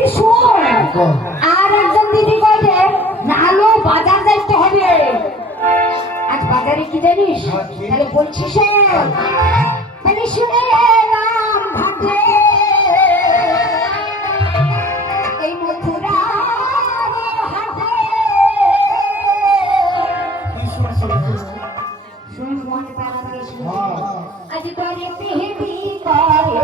বলি শোন, আর একজন দিদি কইছে নালো বাজার যাইতে হবে। আজ বাজারে কি জানিস? তাহলে বলছি শোন, মানে শুনে রাম ঘাটে এই মথুরা হাটে শুন মন প্রাণে শুন আজ করে পিহি করে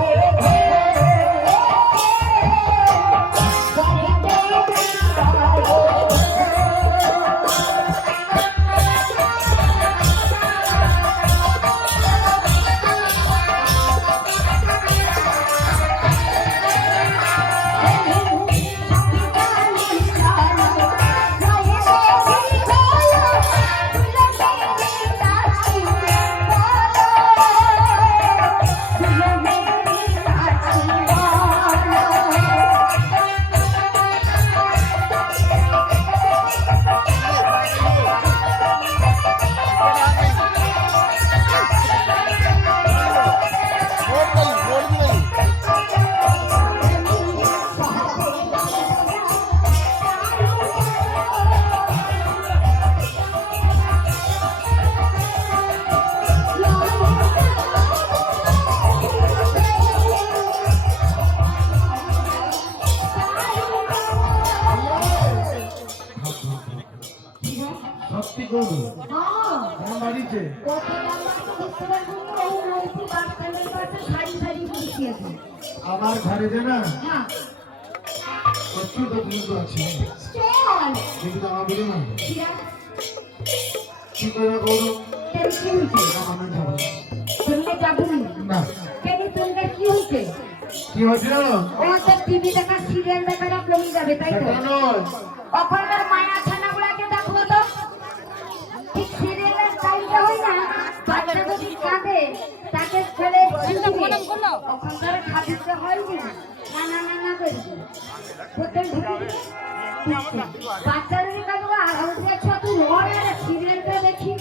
আমার ঘরে যে না প্রচুর দোকান আছে কিন্তু আমার বলি না কি করে করো আমার যাবো না কি হয়েছে? কি হয়েছে জানো? টিভি দেখা সিরিয়াল দেখা কমে যাবে তাই তো? অপরার মায়া ছানাগুলাকে দেখো তো, ঠিক সিরিয়ালের টাইমটা হয় না, বাচ্চা যদি কাঁদে তাকে ছেড়ে ওখানকার খাদিতে হয় না না না না করে প্রত্যেক বাচ্চা যদি কাঁদবে আর তুই সিরিয়ালটা দেখি।